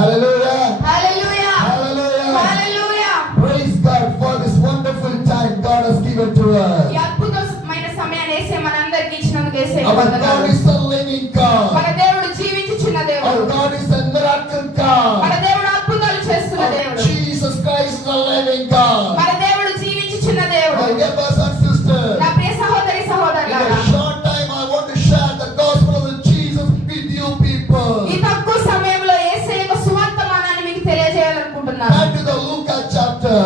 Hallelujah. Hallelujah. Hallelujah. Hallelujah. Praise God for this wonderful time God has given to us. ఈ అద్భుతమైన సమయాన్ని యేసయ్య మనందరికీ ఇచ్చినందుకు యేసయ్య Our వందనాలు. God is a living God. మన దేవుడు జీవించుచున్న Our దేవుడు. God is a miracle God. మన దేవుడు అద్భుతాలు చేస్తున్న Our దేవుడు. Jesus Christ is a living God. మన దేవుడు జీవించుచున్న దేవుడు. My dear brothers and sisters, నా ప్రియ సహోదరి in సహోదరులారా, a short time I want to share the gospel of the Jesus with you people. ఈ తక్కువ సమయంలో యేసయ్య యొక్క సువార్తమానాన్ని మీకు తెలియజేయాలనుకుంటున్నాను. Back to the Luke chapter.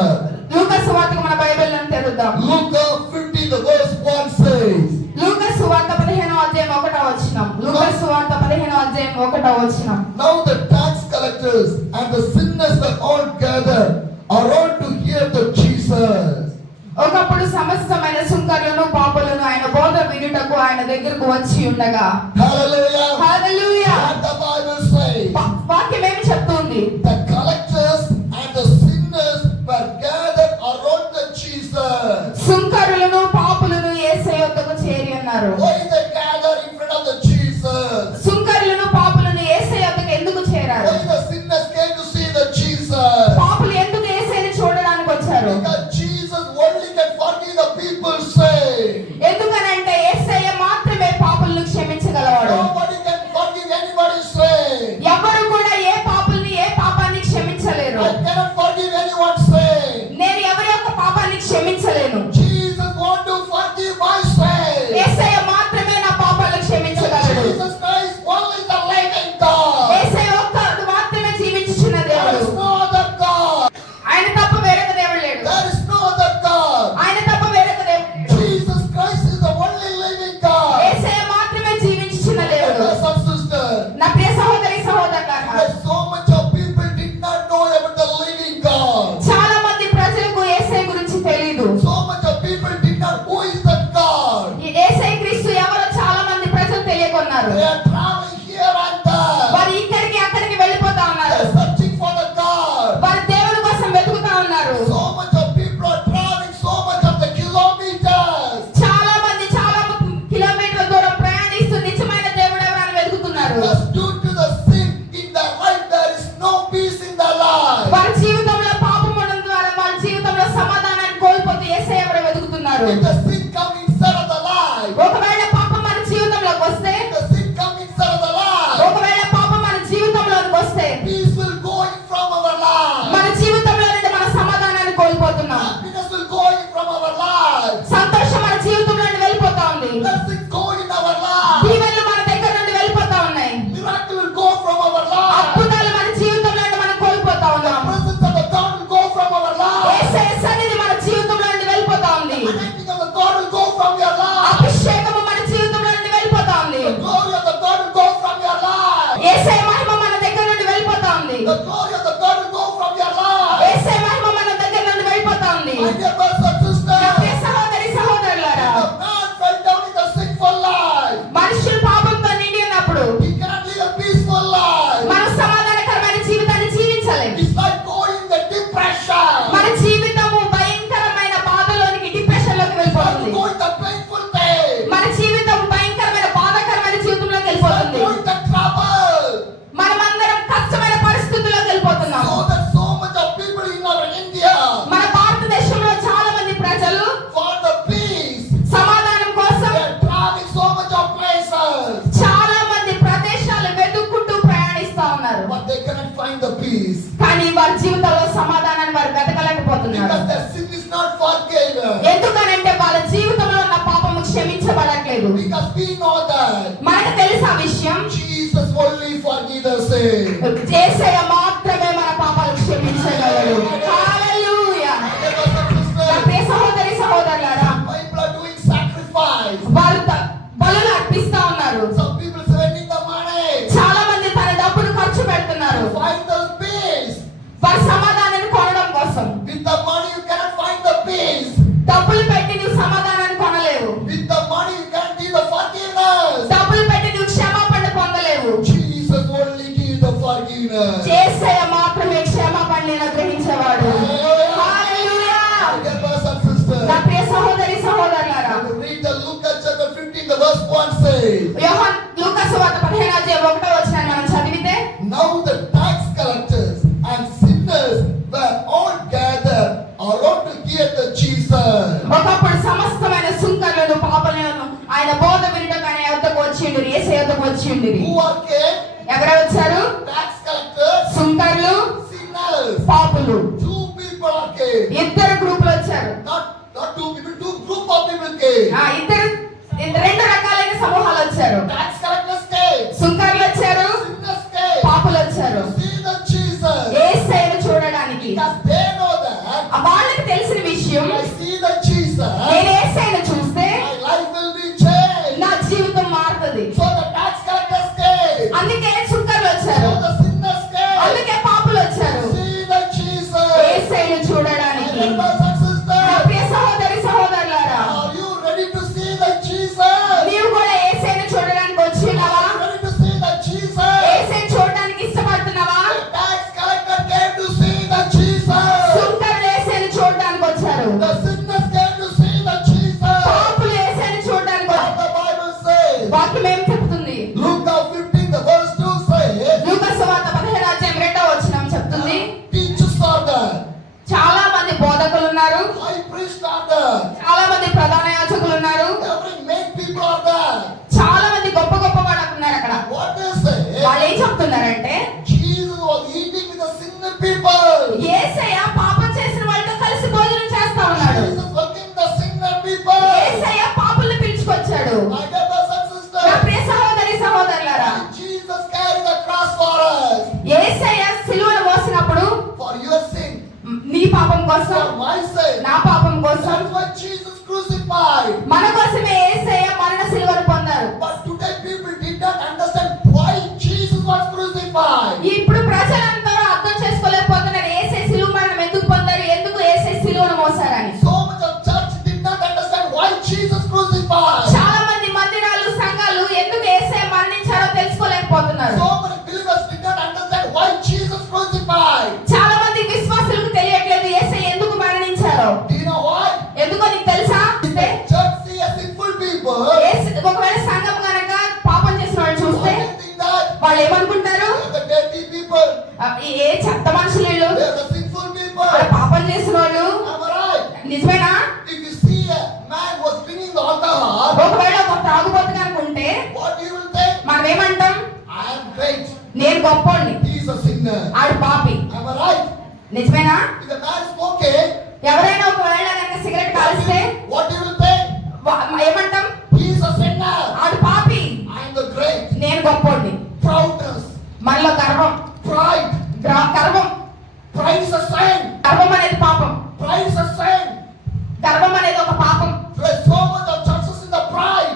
లూకా సువార్తకు మన బైబిల్ని తెరుద్దాం. Luke 15 the verse 1 says, లూకా సువార్త 15వ అధ్యాయం 1వ వచనం. లూకా సువార్త 15వ అధ్యాయం 1వ వచనం. now the tax collectors and the sinners were all gathered around to hear the Jesus. ఒకప్పుడు సమస్తమైన సుంకరులను పాపులను ఆయన బోధ వినుటకు ఆయన దగ్గరకు వచ్చి ఉండగా. Hallelujah. Hallelujah. What the Bible says, వాక్యం ఏమి చెప్తుంది? the collectors and the sinners were gathered around the Jesus. సుంకరులను పాపులను యేసయ్య యొద్దకు చేరి ఉన్నారు. Why they gather in front of the Jesus? సుంకరులను పాపులను యేసయ్య యొద్దకు ఎందుకు చేరారు? Why the sinners came to see the Jesus? పాపులు ఎందుకు యేసయ్యని చూడడానికి వచ్చారు? Because Jesus only can forgive the people's sin. ఎందుకనంటే యేసయ్య మాత్రమే పాపులను క్షమించగలవాడు. Nobody can forgive anybody's sin. ఎవరు కూడా ఏ పాపుల్ని ఏ పాపాన్ని క్షమించలేరు. I cannot forgive anyone's sin. నేను ఎవరి యొక్క పాపాన్ని క్షమించలేను. Jesus want to forgive my sin. యేసయ్య మాత్రమే నా పాపాలను క్షమించగలడు. Jesus Christ only the living God. యేసయ్య ఒక్కడు మాత్రమే జీవించుచున్న There దేవుడు. is no other God. ఆయన తప్ప వేరొక దేవుడు లేడు. There is no other God. ఆయన తప్ప వేరొక దేవుడు లేడు. Jesus Christ is the only living God. యేసయ్య మాత్రమే జీవించుచున్న దేవుడు. Brothers and sisters, నా ప్రియ సహోదరి సహోదరులారా, there's so much of people did not know about the living God. చాలా మంది ప్రజలకు యేసయ్య గురించి తెలియదు. So much of people did not who is that God. ఈ యేసయ్య క్రీస్తు ఎవరో చాలా మంది ప్రజలు తెలియకున్నారు. They are traveling here and there. వారు ఇక్కడికి అక్కడికి వెళ్ళిపోతా They ఉన్నారు. are searching for the God. వారు దేవుని కోసం వెతుకుతా ఉన్నారు. So much of people are traveling so much of the kilometers. చాలా మంది చాలా కిలోమీటర్ల దూరం ప్రయాణిస్తూ నిజమైన దేవుడు ఎవరని వెతుకుతున్నారు. Because due to the sin in their life, there is no peace in their life. వారి జీవితంలో పాపం ఉండడం ద్వారా వారి జీవితంలో సమాధానాన్ని కోల్పోతూ యేసయ్య ఎవరో వెతుకుతున్నారు. If the sin come inside of the life, ఒకవేళ పాపం మన జీవితంలోకి వస్తే, if the sin come inside of the life, ఒకవేళ పాపం మన జీవితంలోకి వస్తే, peace will go in from our life. మన జీవితంలో నుండి మన సమాధానాన్ని కోల్పోతున్నాం. Happiness will go in from our life. సంతోషం మన జీవితంలో నుండి వెళ్ళిపోతా ఉంది. Blessings go in our life. దీవెనలు మన దగ్గర నుండి వెళ్ళిపోతా ఉన్నాయి. Miracle will go from our life. అద్భుతాలు మన జీవితంలో నుండి మనం కోల్పోతా The ఉన్నాం. presence of the God will go from our life. యేసయ్య సన్నిధి మన జీవితంలో నుండి వెళ్ళిపోతా ఉంది. The anointing of the God will go from your life. అభిషేకము మన జీవితంలో నుండి వెళ్ళిపోతా ఉంది. The glory of the God will go from your life. యేసయ్య మహిమ మన దగ్గర నుండి వెళ్ళిపోతా ఉంది. The glory of the God will go from your life. యేసయ్య మహిమ మన దగ్గర నుండి వెళ్ళిపోతా ఉంది. My dear brothers and నా sisters, ప్రియ సహోదరి సహోదరులారా, the man fell down in the sinful life. మనుషులు పాపంతో నిండి ఉన్నప్పుడు He cannot live a peaceful life. మనం సమాధానకరమైన జీవితాన్ని జీవించలేము. It's like going in the depression. మన జీవితము భయంకరమైన బాధలోనికి, డిప్రెషన్ లోకి It's like వెళ్ళిపోతుంది. going the painful day. మన జీవితం భయంకరమైన బాధాకరమైన జీవితంలోకి It's like వెళ్ళిపోతుంది. going the trouble. మనమందరం కష్టమైన పరిస్థితుల్లోకి వెళ్ళిపోతున్నాం. So that so much of people in our India మన భారతదేశంలో చాలా మంది ప్రజలు for the peace, సమాధానం కోసం they are traveling so much of places, చాలా మంది ప్రదేశాలు వెతుక్కుంటూ ప్రయాణిస్తా ఉన్నారు. but they cannot find the peace కానీ వారి జీవితంలో సమాధానాన్ని వారు వెతకలేకపోతున్నారు. because their sin is not forgiven. ఎందుకనంటే వాళ్ళ జీవితంలో ఉన్న పాపము క్షమించబడట్లేదు. Because we know that మనకు తెలుసు ఆ విషయం. Jesus only forgives the sin. యేసయ్య మాత్రమే మన పాపాలు క్షమించగలడు. హల్లెలూయా. నా ప్రియ సహోదరి సహోదరులారా, People are doing sacrifice. వారు బలులు అర్పిస్తా ఉన్నారు. Some people spending the money చాలా మంది తన డబ్బును ఖర్చు పెడుతున్నారు to find the peace. వారి సమాధానాన్ని కొనడం కోసం. With the money you cannot find the peace. డబ్బులు పెట్టి నువ్వు సమాధానాన్ని కొనలేవు. With the money you can't give the forgiveness. డబ్బులు పెట్టి నువ్వు క్షమాపణ పొందలేవు. Jesus only gives the forgiveness. యేసయ్య మాత్రమే క్షమాపణని అనుగ్రహించేవాడు. హల్లెలూయా. Dear brothers and sisters, నా ప్రియ సహోదరి సహోదరులారా, when you read the Luke chapter 15, the verse 1 says, యోహాను లూకా సువార్త 15వ అధ్యాయం 1వ వచనాన్ని మనం చదివితే, now the tax collector came. ఇద్దరు గ్రూపులు వచ్చారు. Not two people, two group of people came. రెండు రకాలైన సమూహాలు వచ్చారు. Tax collectors came. సుంకర్లు వచ్చారు, Sinners came. పాపులు వచ్చారు. To see the Jesus. యేసయ్యను చూడడానికి. Because they know that. వాళ్ళకి తెలిసిన విషయం, When I see the Jesus, నేను యేసయ్యను చూస్తే my life will be changed. నా జీవితం మారుతుంది. So the tax collectors came. అందుకే సుంకర్లు వచ్చారు, So the sinners came. అందుకే పాపులు వచ్చారు To see the Jesus. యేసయ్యను My చూడడానికి. brothers and నా sisters, ప్రియ సహోదరి సహోదరులారా, are you ready to see the Jesus? నీవు కూడా యేసయ్యను చూడడానికి వచ్చినావా? Are you ready to see the Jesus? యేసయ్యను చూడడానికి ఇష్టపడుతున్నావా? The tax collector came to see the Jesus. సుంకర్లు యేసయ్యను చూడడానికి వచ్చారు, The sinners came to see the Jesus. పాపులు యేసయ్యను చూడడానికి What వచ్చారు. the Bible says. వాక్యం ఏం చెప్తుంది? Luke 15, the verse 2 says, లూకా సువార్త 17:2 చెప్తుంది, teachers are there, చాలా మంది బోధకులు ఉన్నారు, high priests are there, చాలా మంది ప్రధాన యాజకులు ఉన్నారు, every main people are there. చాలా మంది గొప్ప గొప్ప వాళ్ళు ఉన్నారు అక్కడ. What they say? వాళ్ళు ఏం చెప్తున్నారంటే, Jesus was eating with the sinner people. యేసయ్య పాపం చేసిన వాళ్ళతో కలిసి భోజనం చేస్తా ఉన్నాడు. Jesus working the sinner people. Yesayya పాపుల్ని పిలుచుకొచ్చాడు. My brothers and నా sisters, ప్రియ సహోదరి సహోదరులారా, Jesus carried the cross for us, యేసయ్య సిలువను మోసినప్పుడు for your sin, నీ పాపం కోసం, for my sin. నా పాపం కోసం, That's why Jesus crucified. మన కోసమే యేసయ్య మరణ సిలువను పొందారు. But today people did not understand why Jesus was crucified. ఇప్పుడు ప్రజలందరూ అర్థం చేసుకోలేకపోతున్నారు యేసయ్య సిలువ మరణం ఎందుకు పొందారు, ఎందుకు యేసయ్య సిలువను మోసారని. So much of church did not understand why Jesus crucified. చాలా మంది మందిరాలు, సంఘాలు ఎందుకు యేసయ్య మరణించారో తెలుసుకోలేకపోతున్నారు. So many believers did not understand why Jesus crucified. చాలా మంది విశ్వాసులకు తెలియట్లేదు యేసయ్య ఎందుకు మరణించారో. Do you know why? ఎందుకో నీకు తెలుసా? అంటే Church see a sinful people. ఒకవేళ సంఘం గనక పాపం చేసిన వాళ్ళు చూస్తే Why they think that? వాళ్ళు ఏమనుకుంటారు, They are the dirty people. ఏ చెత్త మనుషులు వీళ్ళు, They are the sinful people. వాళ్ళు పాపం చేసిన వాళ్ళు. Am I right? నిజమేనా? If you see a man was drinking the alcohol, ఒకవేళ ఒక తాగుబోతు అనుకుంటే what you will think? మనం ఏమంటాం, I am great. నేను గొప్పోడిని, He is a sinner. ఆడు పాపి. Am I right? నిజమేనా? If the man is smoking, ఎవరైనా ఒకవేళ కనుక సిగరెట్ కాలిస్తే what you will think? ఏమంటాం, He is a sinner. ఆడు పాపి, I am the great. నేను గొప్పోడిని. Proudness, మనలో గర్వం, pride. గర్వం, Pride is a sin. గర్వం అనేది పాపం. Pride is a sin. గర్వం అనేది ఒక పాపం. There is so much of churches in the pride.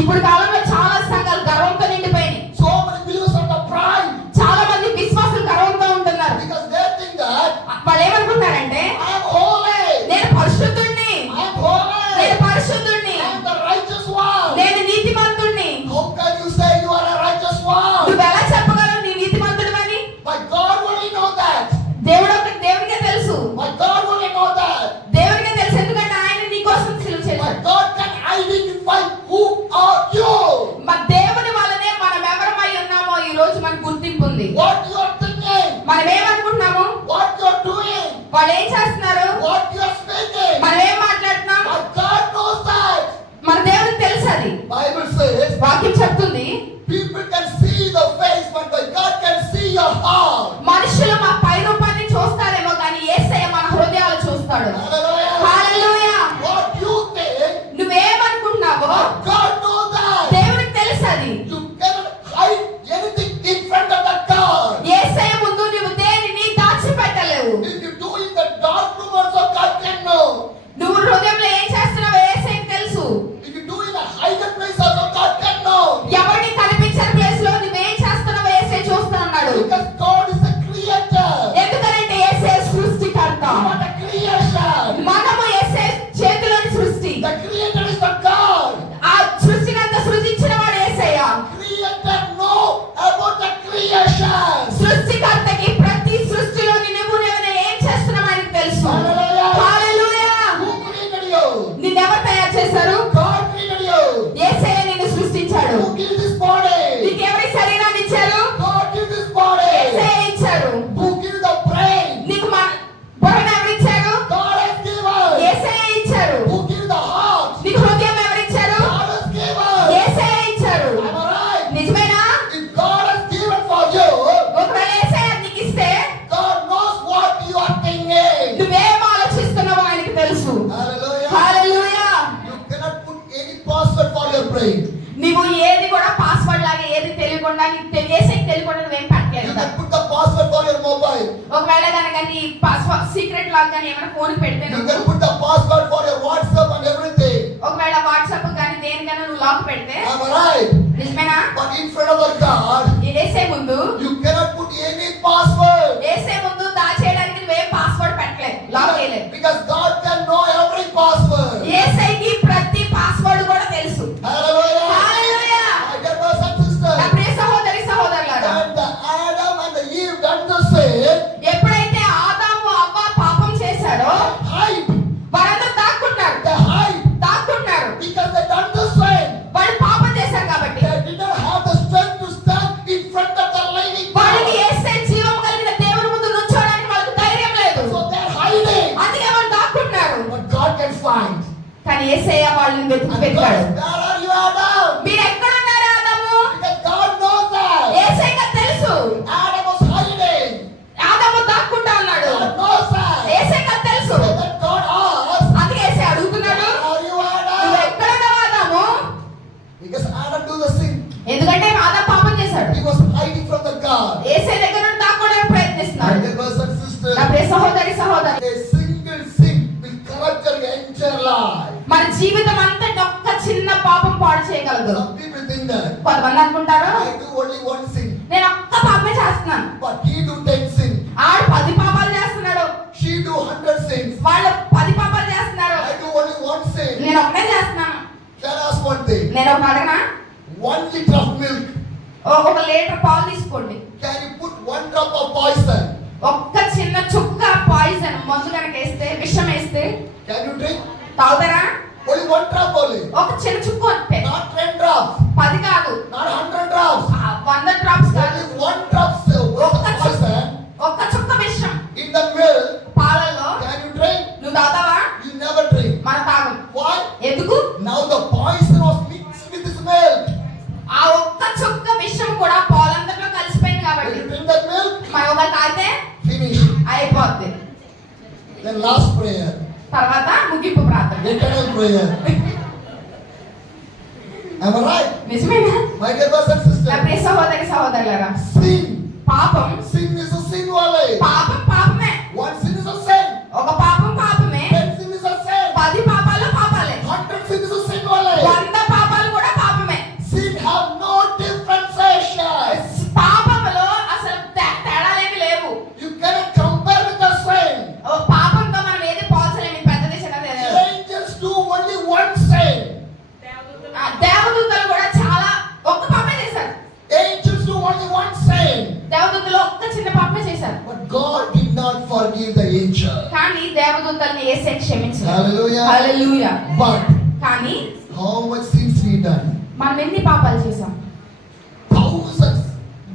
ఇప్పుడు కాలంలో చాలా సంఘాలు గర్వంతో నిండిపోయినాయి. So many believers are the pride. చాలా మంది విశ్వాసులు గర్వంతో ఉంటున్నారు. Because they think that వాళ్ళు ఏమనుకుంటారంటే, I am holy. నేను పరిశుద్ధుణ్ణి, I am holy. నేను పరిశుద్ధుణ్ణి, I am the righteous one. నేను నీతిమంతుణ్ణి. How can you say you are a righteous one? నువ్వు ఎలా చెప్పగలవు నీ నీతిమంతుడివని? My God only know that. దేవునికే తెలుసు. My God only know that. దేవునికే తెలుసు, ఎందుకంటే ఆయన నీ కోసం సిలువ My చేశాడు. God can identify who are you. మన దేవుని వల్లనే మనం ఎవరమై ఉన్నామో ఈ రోజు మనకు గుర్తింపు ఉంది. What you are thinking. మనం ఏమనుకుంటున్నాము, What you are doing. వాళ్ళు ఏం చేస్తున్నారు, What you are speaking. మనం ఏం మాట్లాడుతున్నాం, My God knows that. మన దేవునికి తెలుసు అది. Bible says వాక్యం చెప్తుంది, people can see the face, but my God can see your heart. మనుషులు మా పై రూపాన్ని చూస్తారేమో కానీ యేసయ్య మన హృదయాలు చూస్తాడు. Hallelujah. Hallelujah. What you think, నువ్వేమనుకుంటున్నావో God knows that. దేవునికి తెలుసు అది. You cannot hide anything in front of that God. యేసయ్య ముందు నువ్వు దేనిని దాచిపెట్టలేవు. If you do in the dark mobile. ఒకవేళ కనుక నీ పాస్వర్డ్ సీక్రెట్ లాక్ కానీ ఏమైనా ఫోన్ పెడితే You can put the password for your WhatsApp and everything. ఒకవేళ వాట్సాప్ కానీ దేనికైనా నువ్వు లాక్ పెడితే Am I right? నిజమేనా? But in front of the God, ఏసే ముందు you cannot put any password. ఏసే ముందు దాచేయడానికి నువ్వే పాస్వర్డ్ పెట్టలేదు, లాక్ చేయలేదు. Because God can know every password. ఏసైకి ప్రతి పాస్వర్డ్ కూడా తెలుసు. Hallelujah. Hallelujah. My dear brothers and sisters. నా ప్రియ సహోదరి సహోదరులారా, And the Adam and the Eve done the same. ఎప్పుడైతే ఆదాము అవ్వ పాపం చేశారో Hide. వారందరూ దాక్కుంటారు. They hide. దాక్కుంటారు. Because they done the same. వాళ్ళు పాపం చేశారు కాబట్టి They did not have the strength to stand in front of the living వాళ్ళకి God. యేసే జీవం కలిగిన దేవుని ముందు నుంచోడానికి వాళ్ళకి ధైర్యం లేదు. So they are hiding. అందుకే వాళ్ళు దాక్కుంటారు. But God can find. కానీ యేసయ్య వాళ్ళని వెతికి And God పెట్టాడు. says, where are you, Adam? మీరు ఎక్కడ ఉన్నారు ఆదాము? Because God knows that. యేసయ్యకి తెలుసు. Adam was hiding. ఆదాము దాక్కుంటా ఉన్నాడు. God knows that. యేసయ్యకి తెలుసు. So that God asked, అందుకే యేసయ్య అడుగుతున్నాడు, where are you, నువ్వు Adam? ఎక్కడ ఉన్నావు ఆదాము? Because Adam do the sin. ఎందుకంటే ఆదాము పాపం చేశాడు. He was hiding from the God. యేసయ్య దగ్గర నుండి దాక్కోవడానికి My ప్రయత్నిస్తున్నాడు. dear brothers and sisters, నా ప్రియ సహోదరి సహోదరు, a single sin will corrupt your entire life. మన జీవితం అంతటి ఒక్క చిన్న పాపం పాడు చేయగలదు. Some people think that కొంతమంది అనుకుంటారు, I do only one sin, నేను ఒక్క పాపమే చేస్తున్నాను, but he do 10 sins. ఆడు 10 పాపాలు చేస్తున్నాడు, She do 100 sins. వాళ్ళు 10 పాపాలు చేస్తున్నారు, I do only one sin. నేను ఒకటే చేస్తున్నాను. Can I ask one thing? నేను ఒకటి అడగనా? 1 liter of milk. ఒక లీటర్ పాలు తీసుకోండి, Can you put 1 drop of poison? ఒక్క చిన్న చుక్క పాయిజన్ మందు కనుక వేస్తే, విషం వేస్తే Can you drink? తాగుతారా? Only 1 drop only. ఒక చిన్న చుక్క అంతే, Not 10 drops. 10 కాదు, Not 100 drops. 100 డ్రాప్స్ కాదు, Only 1 drop poison ఒక్క చుక్క విషం in the milk. పాలల్లో Can you drink? నువ్వు తాగుతావా? You never drink. మనం తాగం. Why? ఎందుకు? Now the poison was mixed with this milk. ఆ ఒక్క చుక్క విషం కూడా పాలందరిలో కలిసిపోయింది When కాబట్టి you drink that milk, మనం ఒకటి తాగితే finish. అయిపోద్ది. Then last prayer. తర్వాత ముగింపు ప్రార్థన. Eternal prayer. Am I right? నిజమేనా? My dear brothers and నా sisters, ప్రియ సహోదరి సహోదరులారా, sin. పాపం Sin is a sin wale. పాపం పాపమే. One sin is a sin. ఒక పాపం పాపమే. 10 sin is a sin. 10 పాపాలు పాపాలే. 100 sin is a sin wale. 100 పాపాలు కూడా పాపమే. Sin have no differentiation. పాపములో అసలు తేడాలేమి లేవు. You cannot compare with the sin. ఓ పాపంతో మనం ఏది పోల్చలేము. పెద్దది చిన్నది లేదు. Angels do only one sin. దేవదూతలు కూడా చాలా ఒక్క పాపమే చేశారు. Angels do only one sin. దేవదూతలు ఒక్క చిన్న పాపమే చేశారు. But God did not forgive the angel. కానీ దేవదూతల్ని యేసే క్షమించారు. Hallelujah. హల్లెలూయా. But కానీ how much sins we done? మనం ఎన్ని పాపాలు చేశాం? Thousands.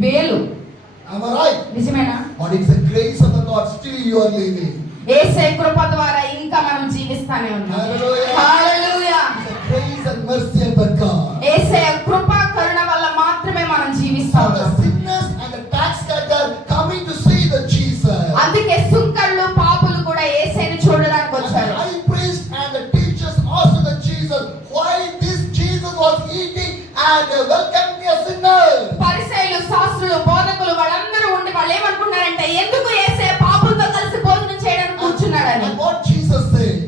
వేలు. Am I right? నిజమేనా? But it's the grace of the God still you are living. యేసే కృప ద్వారా ఇంకా మనం జీవిస్తానే ఉన్నాం. Hallelujah. Hallelujah. It's the grace and mercy of the God. యేసే కృప కరుణ వల్ల మాత్రమే మనం జీవిస్తాం. So the sinners and the tax collector coming to see the Jesus. అందుకే సుంకర్లు పాపులు కూడా యేసేని చూడడానికి And the వచ్చారు. high priest and the teachers asked the Jesus why this Jesus was eating and welcoming a sinner. పరిసయ్యులు, శాస్త్రులు, బోధకులు వాళ్ళందరూ ఉండి వాళ్ళు ఏమనుకున్నారంటే ఎందుకు యేసే పాపులతో కలిసి భోజనం చేయడానికి కూర్చున్నాడని. And what Jesus said?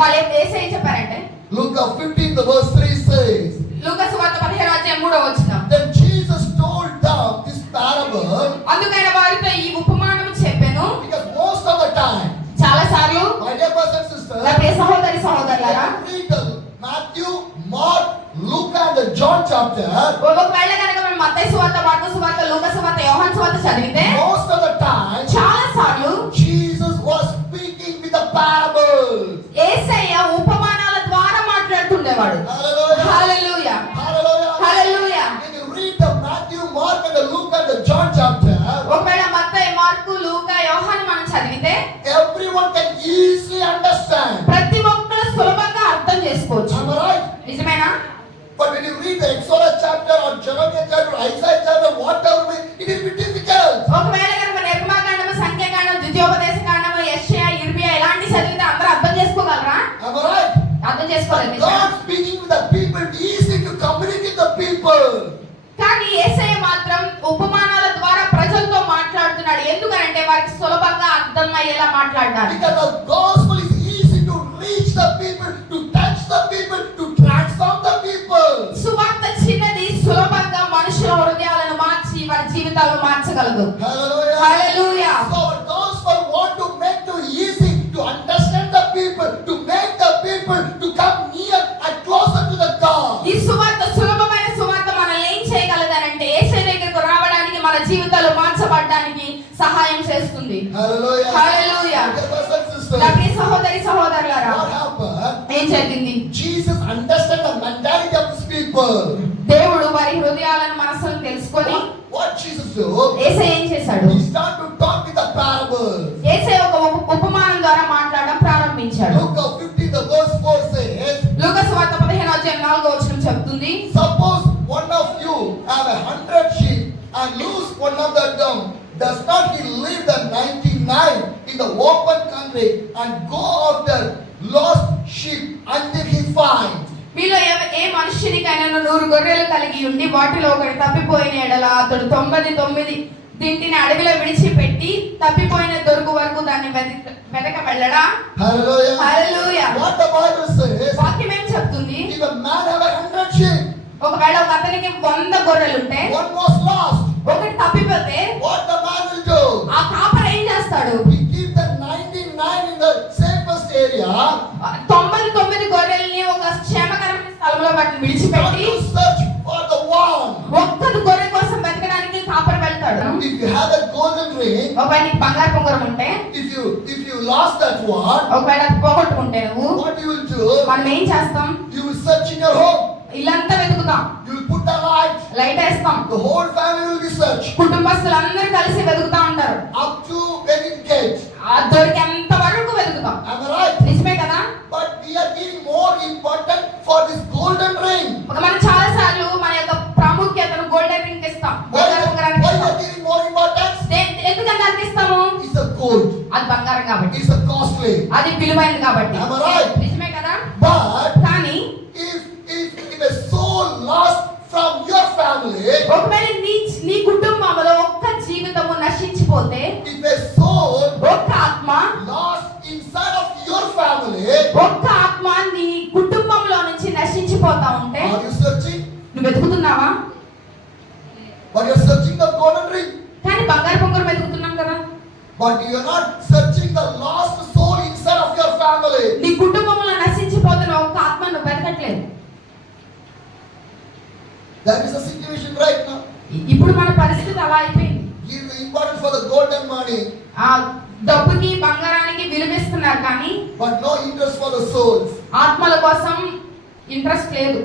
వాళ్ళు యేసే ఏం చెప్పారంటే, Luke 15 the verse 3 says, లూకా సువార్త 15:3 then Jesus told them this parable అందుకైన వారితో ఈ ఉపమానము చెప్పెను. because most of the time, చాలా సార్లు my dear brothers and sisters, నా ప్రియ సహోదరి సహోదరులారా, read the Matthew, Mark, Luke and the John chapter. ఒకవేళ కనుక మనం మత్తయి సువార్త, మార్కు సువార్త, లూకా సువార్త, యోహాను సువార్త చదివితే Most of the time, చాలా సార్లు Jesus was speaking with the parables. యేసయ్య ఉపమానాల ద్వారా మాట్లాడుతుండేవాడు. Hallelujah. Hallelujah. Hallelujah. Hallelujah. When you read the Matthew, Mark and the Luke and the John chapter, ఒకవేళ మత్తయి, మార్కు, లూకా, యోహాను మనం చదివితే everyone can easily understand. ప్రతి ఒక్కరు సులభంగా అర్థం చేసుకోవచ్చు. Am I right? నిజమేనా? But when you read the Exodus chapter or Jeremiah chapter, Isaiah chapter, whatever, it will be difficult. ఒకవేళ వారికి సులభంగా అర్థమయ్యేలా మాట్లాడాలి. Because the gospel is easy to reach the people, to touch the people, to transform the people. సువార్త చిన్నది, సులభంగా మనుషుల హృదయాలను మార్చి వారి జీవితాలను మార్చగలదు. Hallelujah. Hallelujah. So our gospel want to make it easy to understand the people, to make the people to come near and closer to the God. ఈ సువార్త సులభమైన సువార్త మనల్ని ఏం చేయగలదనంటే యేసయ్య దగ్గరకు రావడానికి, మన జీవితాలు మార్చబడడానికి సహాయం చేస్తుంది. Hallelujah. Hallelujah. Dear brothers and sisters, నా ప్రియ సహోదరి సహోదరులారా, what happened? ఏం జరిగింది? Jesus understand the mentality of these people. దేవుడు వారి హృదయాలను మనసులను తెలుసుకొని What Jesus do? యేసయ్య ఏం చేశాడు? He start to talk with the parables. యేసయ్య ఒక ఉపమానం ద్వారా మాట్లాడడం ప్రారంభించాడు. Luke 15 the verse 4 says, లూకా సువార్త 15:4 చెప్తుంది, suppose one of you have 100 sheep and lose one of them, does not he leave the 99 in the open country and go after lost sheep until he finds? మీలో ఏ మనుష్యునికైనా 100 గొర్రెలు కలిగి ఉండి వాటిలో ఒకటి తప్పిపోయిన ఎడల అతడు 99 దీంటిని అడవిలో విడిచిపెట్టి తప్పిపోయిన దొరుకు వరకు దాన్ని వెతక వెళ్ళడా? Hallelujah. Hallelujah. What the Bible says, వాక్యం ఏం చెప్తుంది? if a man have 100 sheep, ఒకవేళ ఒక అతనికి 100 గొర్రెలు ఉంటే one was lost, ఒకటి తప్పిపోతే what the man will do? ఆ కాపరి ఏం చేస్తాడు? He keep the 99 in the safest area. 99 గొర్రెల్ని ఒక క్షేమకరమైన స్థలంలో వాటిని Start విడిచిపెట్టి to search for the one. ఒక్కటి గొర్రె కోసం వెతకడానికి కాపరి వెళ్తాడు. If you have a golden ring, ఒకవేళ నీకు బంగారు పొంగరం ఉంటే, if you lost that one, ఒకవేళ అది పోగొట్టుకుంటే నువ్వు, what you will do? మనం ఏం చేస్తాం? You will search in your home. ఇల్లంతా వెతుకుతాం, You will put the light. Light వేస్తాం, The whole family will be searched కుటుంబస్తులందరూ కలిసి వెతుకుతా ఉంటారు, up to when it gets. ఆ దొరికేంత వరకు వెతుకుతాం. Am I right? నిజమే కదా? But we are giving more important for this golden ring. మనం చాలా సార్లు మన యొక్క ప్రాముఖ్యతను గోల్డెన్ రింగ్ ఇస్తాం, Why బంగారు పొంగరానికి we are ఇస్తాం. giving more importance? ఎందుకంటే దానికి ఇస్తాము? It's a gold. అది బంగారం కాబట్టి, It's a costly. అది విలువైనది కాబట్టి. Am I right? నిజమే కదా? But కానీ if a soul lost from your family, ఒకవేళ నీ కుటుంబంలో ఒక్క జీవితము నశించిపోతే, if a soul ఒక్క ఆత్మ lost inside of your family, ఒక్క ఆత్మ నీ కుటుంబంలో నుంచి నశించిపోతా ఉంటే, are you searching? నువ్వు వెతుకుతున్నావా? But you are searching the golden ring. కానీ బంగారు పొంగరం వెతుకుతున్నాం కదా. But you are not searching the lost soul inside of your family. నీ కుటుంబంలో నశించిపోతున్న ఒక్క ఆత్మ నువ్వు వెతకట్లేదు. That is the situation right now. ఇప్పుడు మన పరిస్థితి అలా అయిపోయింది. Give the importance for the gold and money, ఆ డబ్బుకి బంగారానికి విలువిస్తున్నారు కానీ but no interest for the souls. ఆత్మల కోసం ఇంట్రెస్ట్ లేదు.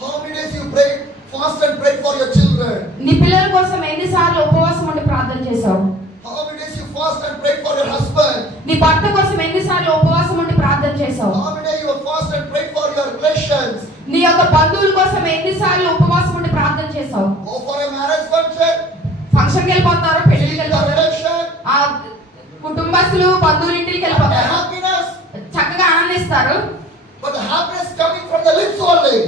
How many days you prayed, fast and prayed for your children? నీ పిల్లల కోసం ఎన్నిసార్లు ఉపవాసం ఉండి ప్రార్థన చేశావు? How many days you fast and prayed for your husband? నీ భర్త కోసం ఎన్నిసార్లు ఉపవాసం ఉండి ప్రార్థన చేశావు? How many days you fast and prayed for your relations? నీ యొక్క బంధువుల కోసం ఎన్నిసార్లు ఉపవాసం ఉండి ప్రార్థన చేశావు? Go for a marriage function, ఫంక్షన్కి వెళ్ళిపోతారు, పెళ్లికి your వెళ్ళిపోతారు, relation, ఆ కుటుంబస్తులు బంధువుల ఇంటికి the వెళ్ళిపోతారు, happiness, చక్కగా ఆనందిస్తారు. but the happiness coming from the lips only.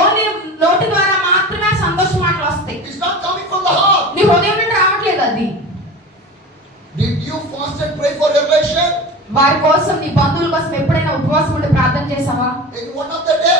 Only నోటి ద్వారా మాత్రమే సంతోష మాటలు వస్తాయి, It's not coming from the heart. నీ హృదయం నుండి రావట్లేదు అది. Did you fast and pray for your relation? వారి కోసం, నీ బంధువుల కోసం ఎప్పుడైనా ఉపవాసం ఉండి ప్రార్థన చేసావా? In one of the day,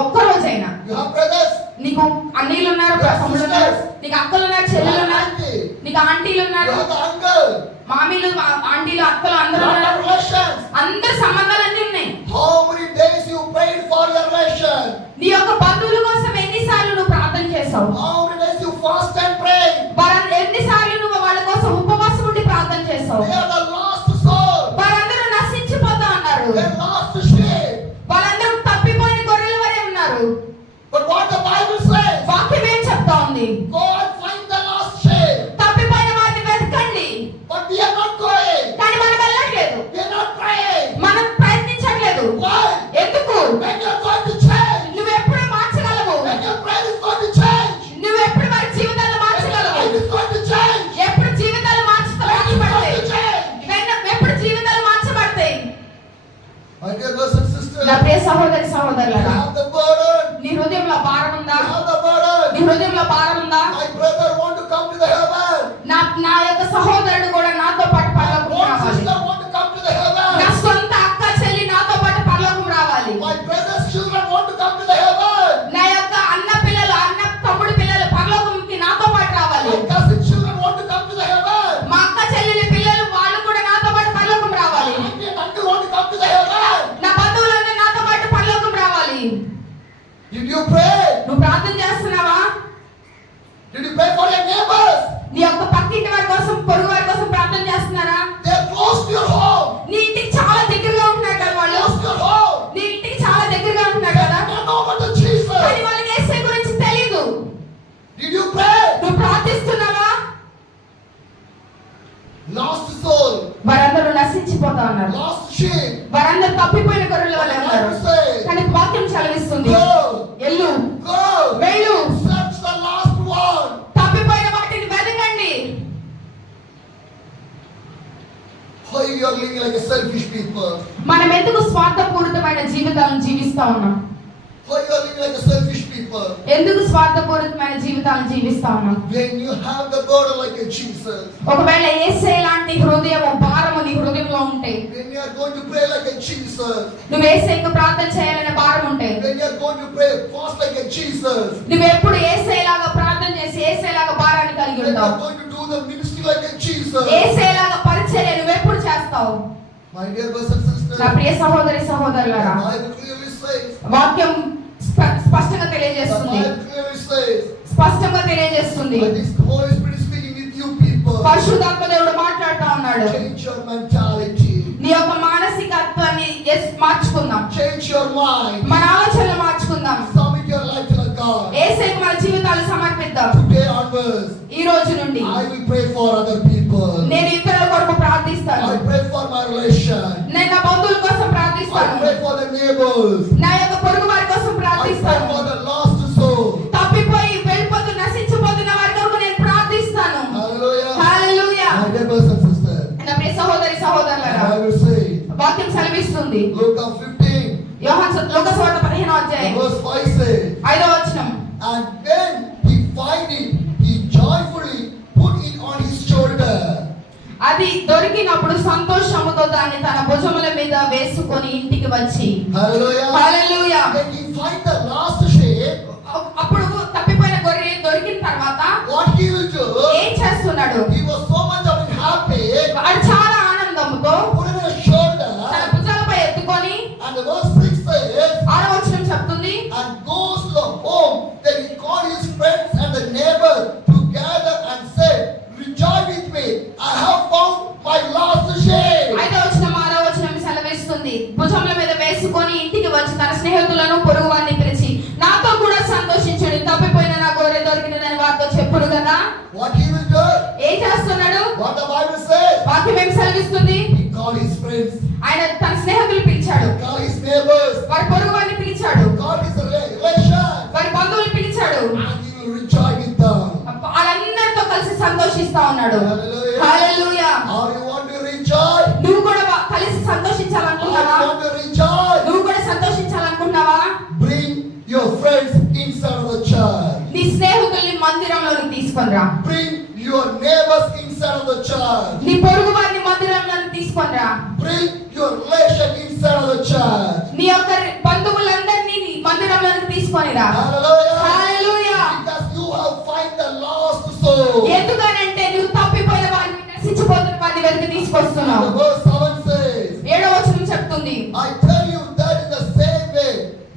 ఒక్క రోజైనా? you have brothers, నీకు అన్నీలు ఉన్నారు, తమ్ముళ్ళు ఉన్నారు, నీకు అక్కలు ఉన్నారు, you చెల్లెలు have ఉన్నారు, auntie, నీకు ఆంటీలు you ఉన్నారు, have the uncle, మామీలు, ఆంటీలు, అక్కలు అందరూ lot of ఉన్నారు, relations. అందరు సంబంధాలన్నీ ఉన్నాయి. How many days you prayed for your relation? నీ యొక్క బంధువుల కోసం ఎన్నిసార్లు నువ్వు ప్రార్థన చేసావు? How many days you fast and pray? వారు ఎన్నిసార్లు నువ్వు వాళ్ళ కోసం ఉపవాసం ఉండి ప్రార్థన చేసావు? They are the lost soul. వారందరూ నశించిపోతా ఉన్నారు, They are lost sheep. వాళ్ళందరూ తప్పిపోయిన గొర్రెల వరే ఉన్నారు. But what the Bible says, వాక్యం ఏం చెప్తా ఉంది? go and find the lost sheep. తప్పిపోయిన వారిని వెతకండి. But we are not going. కానీ మనం వెళ్ళట్లేదు, We are not praying. మనం ప్రయత్నించట్లేదు. Why? ఎందుకు? When you are going to change, నువ్వు ఎప్పుడు మార్చగలవు? when your prayer is going to change, నువ్వు ఎప్పుడు వారి జీవితాలు when your మార్చగలవు? life is going to change, ఎప్పుడు జీవితాలు when it's మార్చబడతాయి? going to change. ఎప్పుడు జీవితాలు మార్చబడతాయి? My dear brothers and sisters, నా ప్రియ సహోదరి you సహోదరులారా, have the burden. నీ హృదయంలో భారం ఉందా? You have the burden. నీ హృదయంలో భారం ఉందా? My brother want to come to the heaven. నా యొక్క సహోదరుడు కూడా నాతో పాటు lost soul, వారందరూ నశించిపోతా ఉన్నారు. lost sheep. వారందరూ తప్పిపోయిన గొర్రెల వలె The ఉన్నారు. Bible says, కానీ వాక్యం చలవిస్తుంది, go, ఎల్లు go, వెళ్ళు, search the lost one. తప్పిపోయిన వాటిని వెతకండి. Why you are living like a selfish people? మనం ఎందుకు స్వార్థపూరితమైన జీవితాలను జీవిస్తా ఉన్నాం? Why you are living like a selfish people? ఎందుకు స్వార్థపూరితమైన జీవితాలను జీవిస్తా ఉన్నాం? When you have the burden like a Jesus, ఒకవేళ యేసే లాంటి హృదయము భారము నీ హృదయంలో ఉంటే, when you are going to pray like a Jesus, నువ్వు యేసేకు ప్రార్థన చేయాలనే భారం ఉంటే, when you are going to pray fast like a Jesus, నువ్వు ఎప్పుడు యేసేలాగా ప్రార్థన చేసి యేసేలాగా భారాన్ని కలిగి when you ఉంటావు. are going to do the ministry like a Jesus, యేసేలాగా పరిచర్య నువ్వు ఎప్పుడు చేస్తావు? my dear brothers and sisters, నా ప్రియ సహోదరి సహోదరులారా, the Bible clearly says, వాక్యం స్పష్టంగా the తెలియజేస్తుంది, Bible clearly says, స్పష్టంగా తెలియజేస్తుంది. I think the Holy Spirit is speaking with you people. పరిశుద్ధాత్మ దేవుడు మాట్లాడుతా ఉన్నాడు. Change your mentality. నీ యొక్క మానసికత్వాన్ని మార్చుకుందాం. Change your mind. మన ఆలోచనలు మార్చుకుందాం. Submit your life to the God. యేసేకు మన జీవితాలు సమర్పిద్దాం. Today onwards, ఈ రోజు నుండి I will pray for other people. నేను ఇతరుల కొరకు ప్రార్థిస్తాను. I pray for my relation. నేను నా బంధువుల కోసం I ప్రార్థిస్తాను. pray for the neighbors. నా యొక్క పొరుగు వారి కోసం I pray ప్రార్థిస్తాను. for the lost soul. తప్పిపోయి వెళ్ళిపోతూ నశించిపోతున్న వారి కొరకు నేను ప్రార్థిస్తాను. Hallelujah. Hallelujah. My dear brothers and sisters, నా ప్రియ సహోదరి the సహోదరులారా, Bible says, వాక్యం సెలవిస్తుంది. Luke 15, యోహాను సువార్త 15వ అధ్యాయం verse 5 says, 5వ వచనం. and when he find it, he joyfully put it on his shoulder. అది దొరికినప్పుడు సంతోషముతో దాన్ని తన భుజముల మీద వేసుకొని ఇంటికి వచ్చి, Hallelujah. Hallelujah. When he find the lost sheep, అప్పుడు తప్పిపోయిన గొర్రె దొరికిన తర్వాత what he will do? ఏం చేస్తున్నాడు? He was so much of happy, వాడు చాలా ఆనందంతో put it on his shoulder, తన భుజాలపై ఎత్తుకొని, and the verse 6 says, 6వ వచనం చెప్తుంది, and goes to the home. Then he called his friends and the neighbors together and said, rejoice with me, I have found my lost sheep. 5వ వచనం 6వ వచనం సెలవిస్తుంది, భుజముల మీద వేసుకొని ఇంటికి వచ్చి తన స్నేహితులను పొరుగు వారిని పిలిచి, నాతో కూడా సంతోషించుడి, తప్పిపోయిన నా గొర్రె దొరికినదని వారితో చెప్పుడు కదా. What he will do? ఏం చేస్తున్నాడు? What the Bible says? వాక్యం ఏం సెలవిస్తుంది? He called his friends, ఆయన తన స్నేహితులు పిలిచాడు, called his neighbors, వారి పొరుగు వారిని పిలిచాడు, called his relation, వారి బంధువులు పిలిచాడు. and he will rejoice with them. వాళ్ళందరితో కలిసి సంతోషిస్తా ఉన్నాడు. Hallelujah. Hallelujah. How you want to rejoice? నువ్వు కూడా కలిసి How you సంతోషించాలనుకుంటున్నావా? want to rejoice? నువ్వు కూడా సంతోషించాలనుకుంటున్నావా? Bring your friends inside of the church. నీ స్నేహితుల్ని మందిరంలోకి తీసుకొనిరా. Bring your neighbors inside of the church. నీ పొరుగు వారిని మందిరంలోకి తీసుకొనిరా. Bring your relation inside of the church. నీ యొక్క బంధువులందరినీ నీ మందిరంలోకి తీసుకొనిరా. Hallelujah. Hallelujah. Because you have find the lost soul. ఎందుకనంటే నువ్వు తప్పిపోయిన వారిని, నశించిపోతున్న వారిని వెతికి తీసుకొస్తున్నావు. The verse 7 says, 7వ వచనం చెప్తుంది, I tell you that in the same way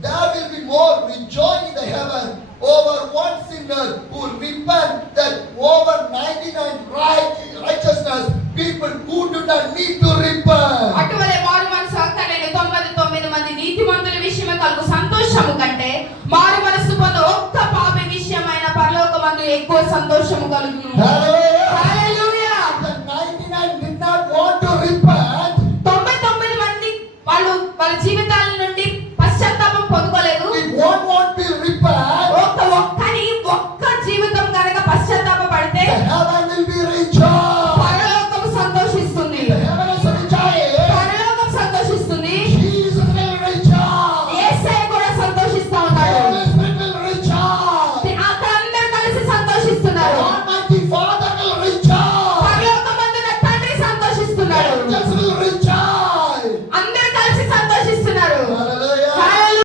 there will be more rejoicing in the heaven over one sinner who will repent than over 99 righteousness people who do not need to